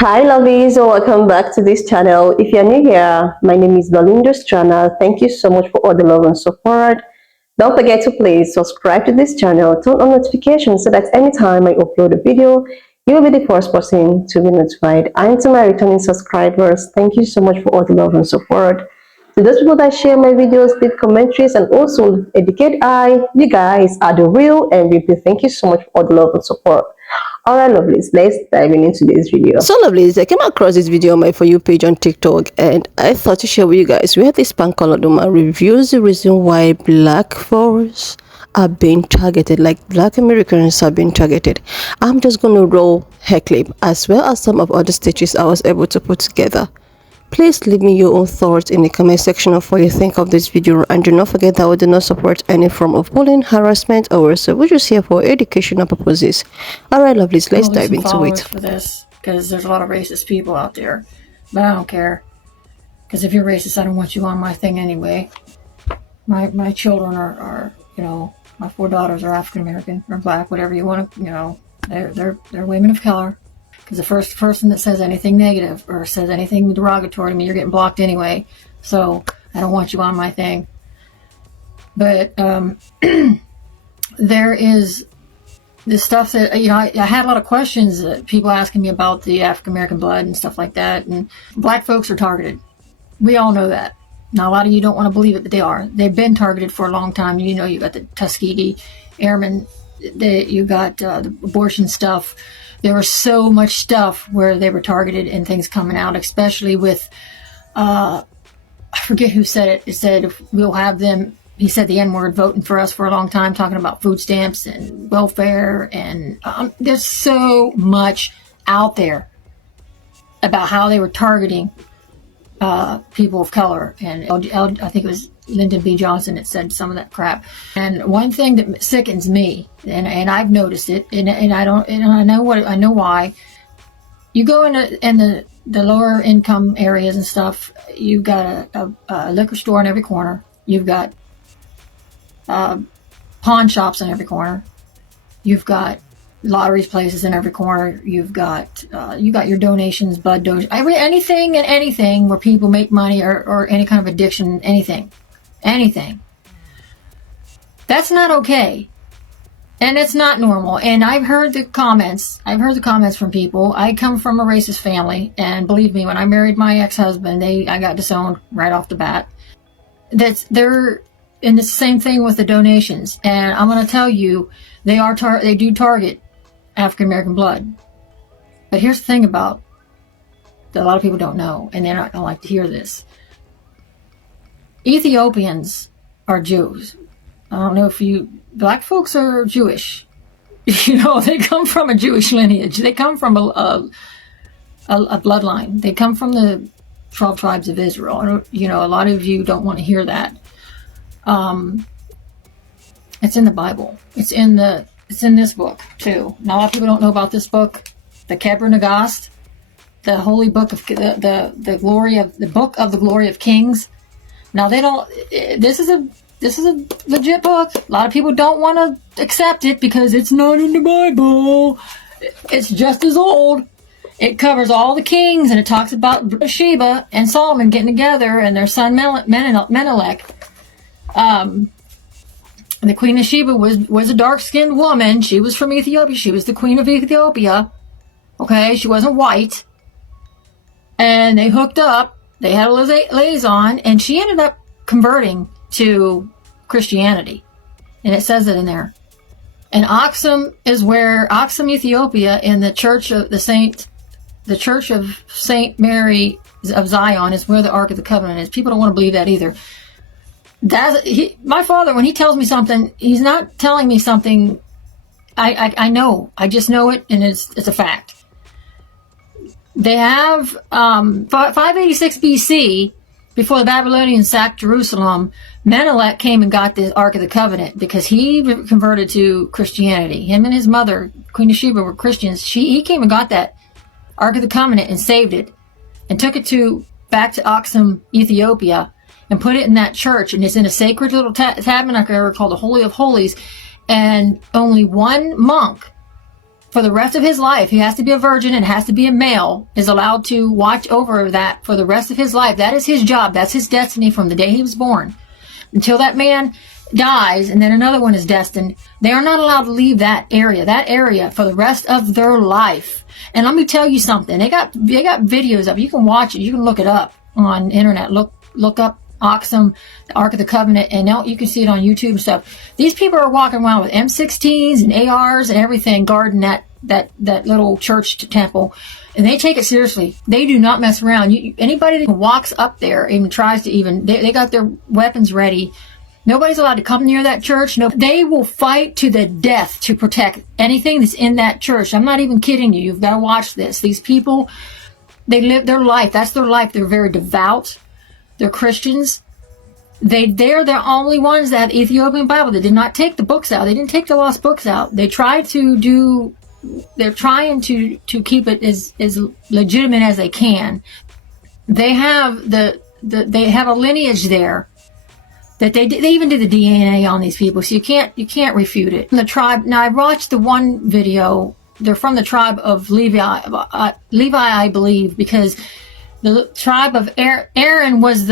Hi lovies, welcome back to this channel. If you're new here, my name is Belinda's channel. Thank you so much for all the love and support. Don't forget to please subscribe to this channel, turn on notifications so that anytime I upload a video, you will be the first person to be notified. And to my returning subscribers, thank you so much for all the love and support. To those people that share my videos, leave commentaries, and also educate you guys are the real MVP. Thank you so much for all the love and support. Alright, lovelies, let's dive into this video. So, lovelies, I came across this video on my For You page on TikTok, and I thought to share with you guys where this Pankoloduma reviews the reason why black folks are being targeted, like black Americans are being targeted. I'm just going to roll her clip as well as some of other stitches I was able to put together. Please leave me your own thoughts in the comment section of what you think of this video, and do not forget that we do not support any form of bullying, harassment, or so we're just here for educational purposes. Alright, lovelies, let's dive into it. For this, because there's a lot of racist people out there, but I don't care, because if you're racist, I don't want you on my thing anyway. My children are you know, my 4 daughters are African American or black, whatever you want to, you know, they're women of color. Because the first person that says anything negative or says anything derogatory to me, you're getting blocked anyway. So I don't want you on my thing. But there is this stuff that, you know, I had a lot of questions, people asking me about the African American blood and stuff like that. And black folks are targeted. We all know that. Now, a lot of you don't want to believe it, but they are. They've been targeted for a long time. You know, you got the Tuskegee Airmen, you got the abortion stuff. There was so much stuff where they were targeted and things coming out, especially with, I forget who said it. It said, we'll have them, he said the N-word, voting for us for a long time, talking about food stamps and welfare. And there's so much out there about how they were targeting people of color. And I think it was Lyndon B. Johnson that said some of that crap. And one thing that sickens me, and I've noticed it, and I know why. You go in the lower income areas and stuff. You've got a liquor store in every corner. You've got pawn shops in every corner. You've got lottery places in every corner. You've got your donations, blood donations, anything where people make money or any kind of addiction, anything. That's not okay, and it's not normal. And I've heard the comments from people. I come from a racist family, and believe me, when I married my ex-husband, I got disowned right off the bat. And it's the same thing with the donations. And I'm going to tell you, they do target African American blood. But here's the thing about that a lot of people don't know, and they don't like to hear this. Ethiopians are Jews. I don't know if black folks are Jewish. You know, they come from a Jewish lineage. They come from a bloodline. They come from the 12 tribes of Israel. You know, a lot of you don't want to hear that. It's in the Bible. It's in this book too. Now, a lot of people don't know about this book, the Kebra Nagast, the holy book of the book of the glory of kings. Now they don't. This is a legit book. A lot of people don't want to accept it because it's not in the Bible. It's just as old. It covers all the kings, and it talks about Sheba and Solomon getting together and their son Menelik. The Queen of Sheba was a dark-skinned woman. She was from Ethiopia. She was the Queen of Ethiopia. Okay, she wasn't white. And they hooked up. They had a liaison, and she ended up converting to Christianity. And it says it in there. And Aksum, Ethiopia, in the Church of Saint Mary of Zion is where the Ark of the Covenant is. People don't want to believe that either. My father, when he tells me something, he's not telling me something I know. I just know it, and it's a fact. They have 586 BC, before the Babylonians sacked Jerusalem, Menelik came and got the Ark of the Covenant because he converted to Christianity. Him and his mother, Queen of Sheba, were Christians. He came and got that Ark of the Covenant and saved it and took it back to Aksum, Ethiopia, and put it in that church. And it's in a sacred little tabernacle area called the Holy of Holies. And only one monk for the rest of his life. He has to be a virgin and has to be a male, is allowed to watch over that for the rest of his life. That is his job. That's his destiny from the day he was born. Until that man dies and then another one is destined, they are not allowed to leave that area for the rest of their life. And let me tell you something. They got videos of it. You can watch it. You can look it up on internet. Look up Oxum, the Ark of the Covenant, and now you can see it on YouTube and stuff. These people are walking around with M16s and ARs and everything, guarding that little church temple, and they take it seriously. They do not mess around. Anybody that walks up there, even tries to they got their weapons ready. Nobody's allowed to come near that church. No, they will fight to the death to protect anything that's in that church. I'm not even kidding you. You've got to watch this. These people, they live their life. That's their life. They're very devout. They're Christians. They're the only ones that have the Ethiopian Bible. They did not take the books out. They didn't take the lost books out. They're trying to keep it as legitimate as they can. They have they have a lineage there that they even did the DNA on these people, so you can't refute it. The tribe. Now I watched the one video. They're from the tribe of Levi, I believe, because the tribe of Aaron was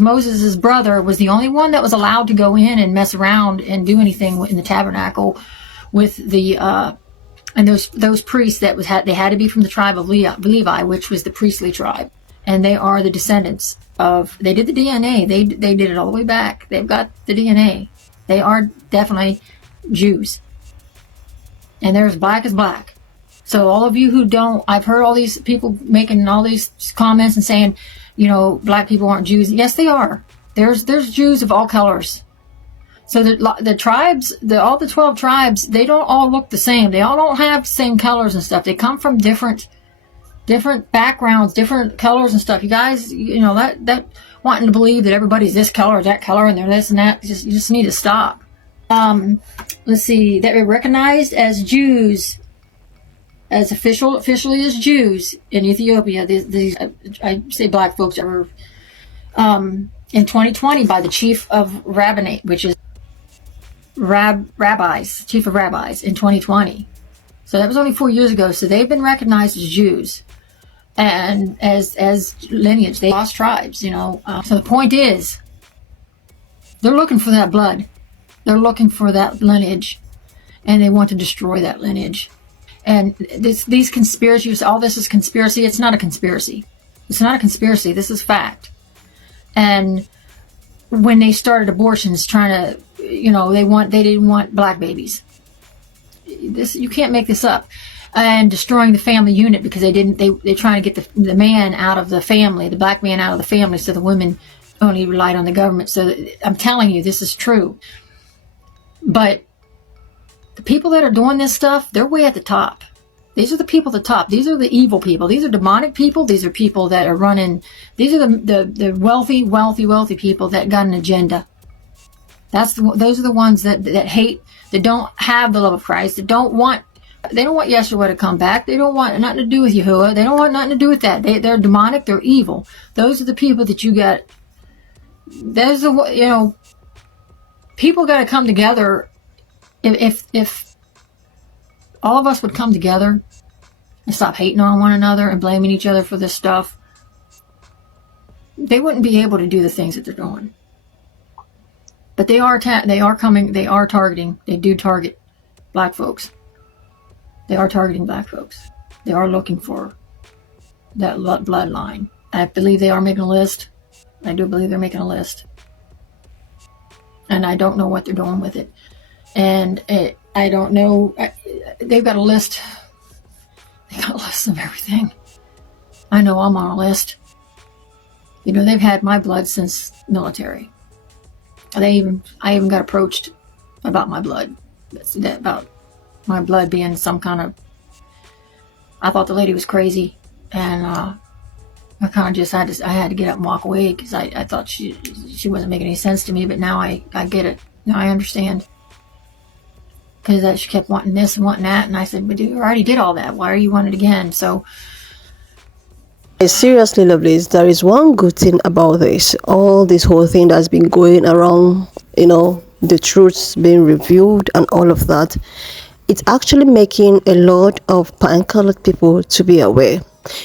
Moses' brother, was the only one that was allowed to go in and mess around and do anything in the tabernacle with the and those priests they had to be from the tribe of Levi, which was the priestly tribe, and they are the descendants of. They did the DNA. They did it all the way back. They've got the DNA. They are definitely Jews, and they're as black as black. So all of you who don't, I've heard all these people making all these comments and saying, black people aren't Jews. Yes, they are. There's Jews of all colors. So the tribes, all the 12 tribes, they don't all look the same. They all don't have the same colors and stuff. They come from different backgrounds, different colors and stuff. You guys, that wanting to believe that everybody's this color or that color and they're this and that, you just need to stop. Let's see, they're recognized as Jews, as officially as Jews in Ethiopia. These I say black folks are in 2020 by the chief of rabbinate, which is chief of rabbis in 2020. So that was only 4 years ago. So they've been recognized as Jews and as lineage. They lost tribes, So the point is, they're looking for that blood. They're looking for that lineage, and they want to destroy that lineage. And these conspiracies, all this is conspiracy. It's not a conspiracy. It's not a conspiracy. This is fact. And when they started abortions, trying to, they didn't want black babies. You can't make this up. And destroying the family unit because they're trying to get the man out of the family, the black man out of the family, so the women only relied on the government. So I'm telling you, this is true. But the people that are doing this stuff, they're way at the top. These are the people at the top. These are the evil people. These are demonic people. These are people that are running. These are the wealthy people that got an agenda. Those are the ones that hate, that don't have the love of Christ, they don't want Yeshua to come back. They don't want nothing to do with Yahuwah. They don't want nothing to do with that. They're demonic. They're evil. Those are the people that you got. There's people got to come together. If all of us would come together and stop hating on one another and blaming each other for this stuff, they wouldn't be able to do the things that they're doing. But they are targeting. They do target black folks. They are targeting black folks. They are looking for that bloodline. I believe they are making a list. I do believe they're making a list. And I don't know what they're doing with it. And I don't know. They've got a list. They got a list of everything. I know I'm on a list. They've had my blood since military. I even got approached about my blood. About my blood being some kind of. I thought the lady was crazy, and I kind of just I had to get up and walk away because I thought she wasn't making any sense to me. But now I get it. Now I understand. Because she kept wanting this and wanting that, and I said, "But you already did all that. Why are you wanting it again?" So. Seriously, lovelies, there is one good thing about this. All this whole thing that's been going around, the truths being revealed and all of that. it's actually making a lot of pan-colored people to be aware.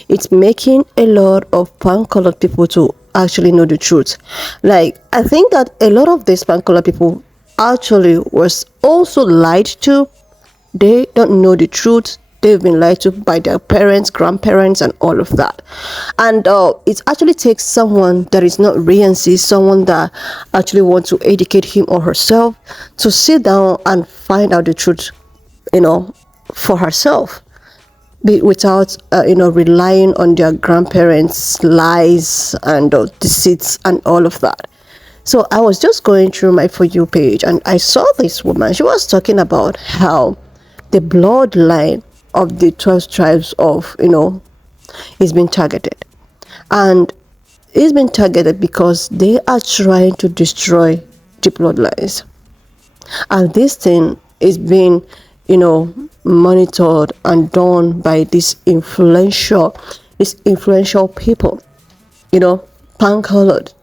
It's making a lot of pan-colored people to actually know the truth. Like, I think that a lot of these pan-colored people actually was also lied to. They don't know the truth. They've been lied to by their parents, grandparents, and all of that. And it actually takes someone that is not RNC, someone that actually wants to educate him or herself, to sit down and find out the truth, for herself, without relying on their grandparents' lies and deceits and all of that. So I was just going through my For You page, and I saw this woman. She was talking about how the bloodline of the 12 tribes of, is being targeted. And it's been targeted because they are trying to destroy the bloodlines. And this thing is being, monitored and done by these influential people, pan-colored.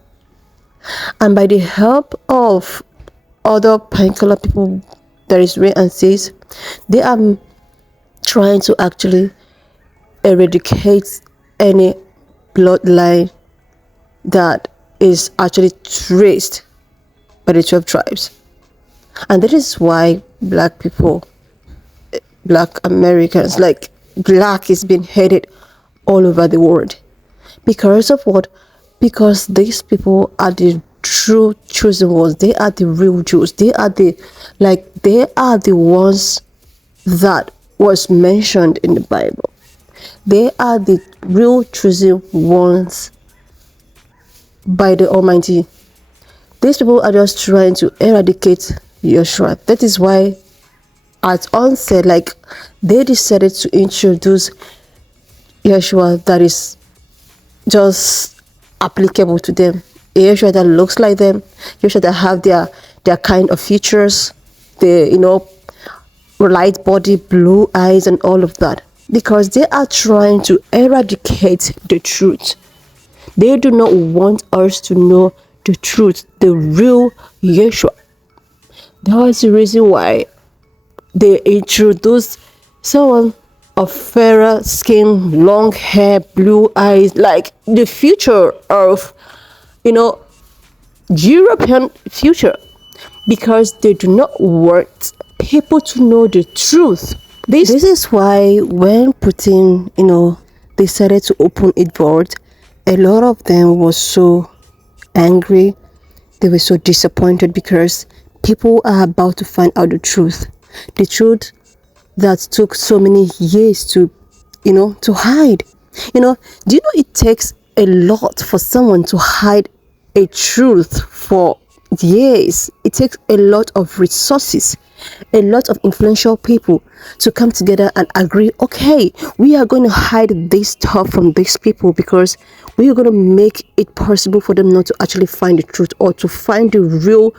And by the help of other pan-colored people, that is Ray and Sis, they are trying to actually eradicate any bloodline that is actually traced by the 12 tribes. And that is why black people, black Americans, like black is being hated all over the world. Because of what? Because these people are the true chosen ones. They are the real Jews. They are the ones that was mentioned in the Bible. They are the real chosen ones by the Almighty. These people are just trying to eradicate Yeshua. That is why at onset, like, they decided to introduce Yeshua that is just applicable to them. A Yeshua that looks like them, Yeshua that have their kind of features, the light body, blue eyes, and all of that, because they are trying to eradicate the truth. They do not want us to know the truth, the real Yeshua. That was the reason why they introduced someone of fairer skin, long hair, blue eyes, like the future of, European future, because they do not want people to know the truth. This is why when Putin, decided to open it board, a lot of them was so angry. They were so disappointed because people are about to find out the truth that took so many years to hide. Do you know it takes a lot for someone to hide a truth for years? It takes a lot of resources, a lot of influential people to come together and agree, okay, we are going to hide this stuff from these people because we are going to make it possible for them not to actually find the truth or to find the real,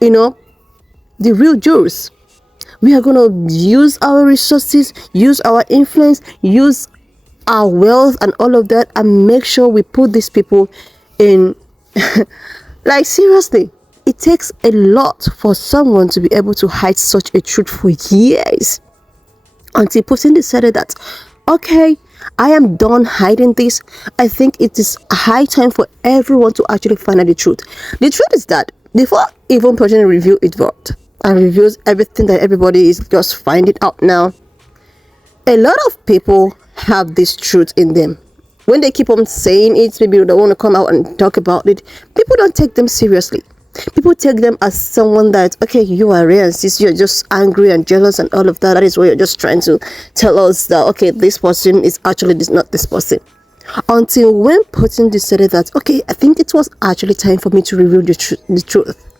the real Jews. We are going to use our resources, use our influence, use our wealth and all of that, and make sure we put these people in like, seriously, it takes a lot for someone to be able to hide such a truth for years, until Putin decided that, okay, I am done hiding this. I think it is high time for everyone to actually find out the truth. The truth is that before even Putin revealed it and reveals everything that everybody is just finding out now, a lot of people have this truth in them. When they keep on saying it, maybe they don't want to come out and talk about it, people don't take them seriously. People take them as someone that, okay, you are racist, you're just angry and jealous and all of that. That is why you're just trying to tell us that, okay, this person is actually not this person. Until when Putin decided that, okay, I think it was actually time for me to reveal the truth.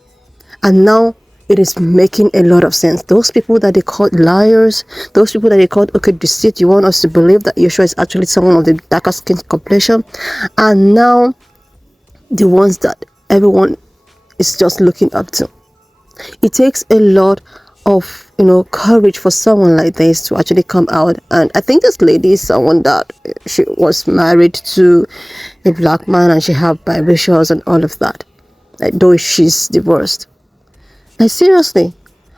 And now it is making a lot of sense. Those people that they called liars, those people that they called, okay, deceit, you want us to believe that Yeshua is actually someone of the darker skin complexion, and now the ones that everyone is just looking up to. It takes a lot of courage for someone like this to actually come out. And I think this lady is someone that she was married to a black man and she have biracials and all of that, like, though she's divorced. Like, seriously,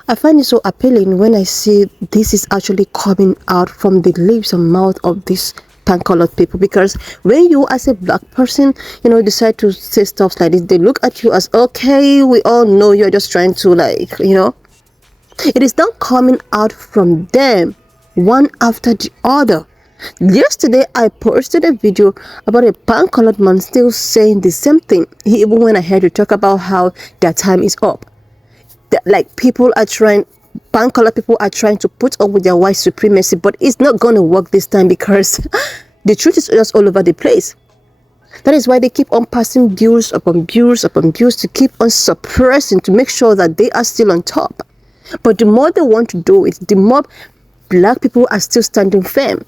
I find it so appealing when I see this is actually coming out from the lips and mouth of these pan-colored people, because when you as a black person, decide to say stuff like this, they look at you as, okay, we all know you're just trying to, like, it is not coming out from them one after the other. Yesterday I posted a video about a pan-colored man still saying the same thing. He even went ahead to talk about how their time is up. Like, pan-colored people are trying to put up with their white supremacy, but it's not going to work this time, because the truth is just all over the place. That is why they keep on passing bills upon bills upon bills to keep on suppressing, to make sure that they are still on top. But the more they want to do it, the more black people are still standing firm.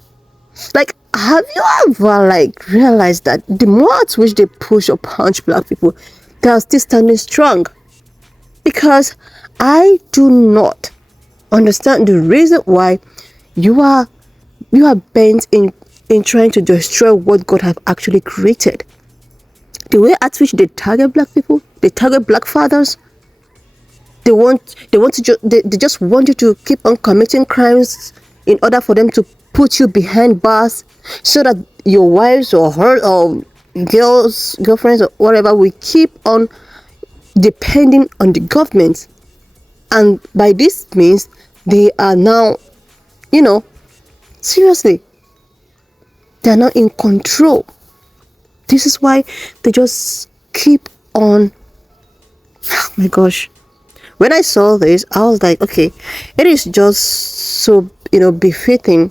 Like, have you ever, like, realized that the more at which they push or punch black people, they are still standing strong? Because I do not understand the reason why you are bent in trying to destroy what God have actually created. The way at which they target black people, they target black fathers. They just want you to keep on committing crimes in order for them to put you behind bars, so that your wives or girlfriends or whatever will keep on depending on the government. And by this means, they are now, seriously, they are now in control. This is why they just keep on. Oh my gosh. When I saw this, I was like, okay, it is just so, befitting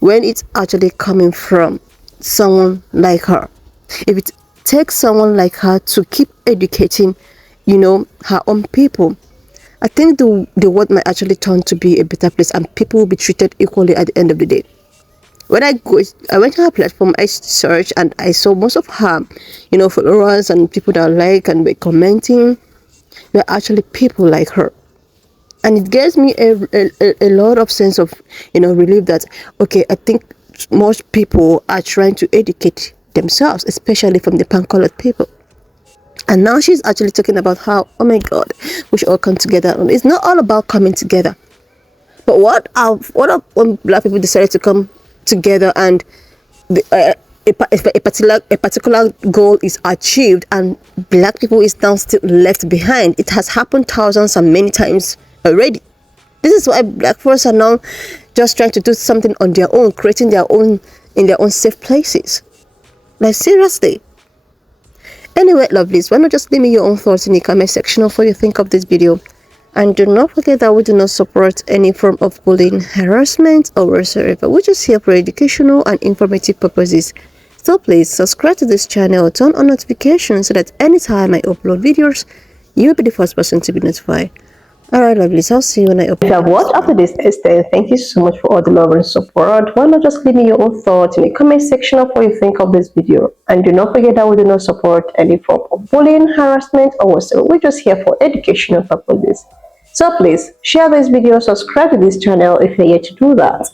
when it's actually coming from someone like her. If it takes someone like her to keep educating, her own people, I think the world might actually turn to be a better place, and people will be treated equally at the end of the day. When I went to her platform, I searched and I saw most of her, followers and people that like and were commenting were actually people like her. And it gives me a lot of sense of, relief that, okay, I think most people are trying to educate themselves, especially from the pan-colored people. And now she's actually talking about how, oh my God, we should all come together. And it's not all about coming together. But what when black people decided to come together and a particular goal is achieved and black people is now still left behind? It has happened thousands and many times already. This is why black folks are now just trying to do something on their own, creating their own in their own safe places. Like, seriously. Anyway, lovelies, why not just leave me your own thoughts in the comment section of what you think of this video. And do not forget that we do not support any form of bullying, harassment, or whatsoever. We're just here for educational and informative purposes. So please subscribe to this channel, turn on notifications so that anytime I upload videos, you'll be the first person to be notified. Alright, lovelies, I'll see you when I upload. If you have watched up to this extent, thank you so much for all the love and support. Why not just leave me your own thoughts in the comment section of what you think of this video. And do not forget that we do not support any form of bullying, harassment, or whatsoever. We're just here for educational purposes. So please share this video, subscribe to this channel if you're yet to do that.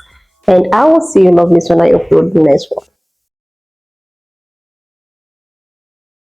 And I will see you, lovelies, when I upload the next one.